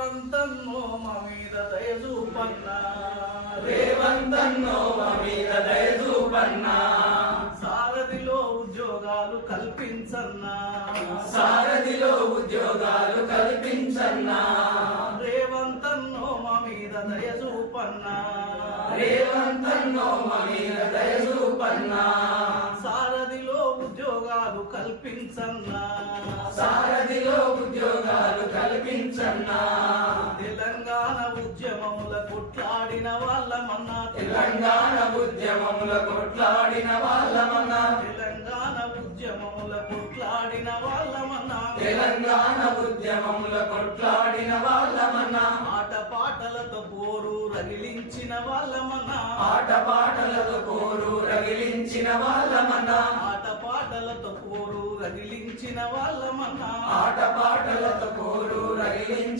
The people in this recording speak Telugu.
రేవంతన్నో మా మీద దయ చూపన్నా రేవంతన్నో మా మీద దయ చూపన్నా సారథిలో ఉద్యోగాలు కల్పించన్నా సారథిలో ఉద్యోగాలు కల్పించన్నా రేవంతన్నో మా మీద దయ చూపన్నా రేవంతన్నో మా మీద దయ చూపన్నా సారథిలో ఉద్యోగాలు కల్పించన్నా సారథిలో ఉద్యోగాలు కల్పించన్నా తెలంగాణ ఉద్యమముల కొట్లాడిన వాళ్ళమన్నా తెలంగాణ ఉద్యమముల కొట్లాడిన వాళ్ళమన్నా తెలంగాణ ఉద్యమముల కొట్లాడిన వాళ్ళమన్నా తెలంగాణ ఉద్యమముల కొట్లాడిన వాళ్ళమన్నా ఆటపాటలతో పోరు రగిలించిన వాళ్ళమన్నా ఆటపాటలతో పోరు రగిలించిన వాళ్ళమన్నా ఆటపాటలతో పోరు రగిలించిన వాళ్ళమన్నా ఆటపాటలతో పోరు రగిలించిన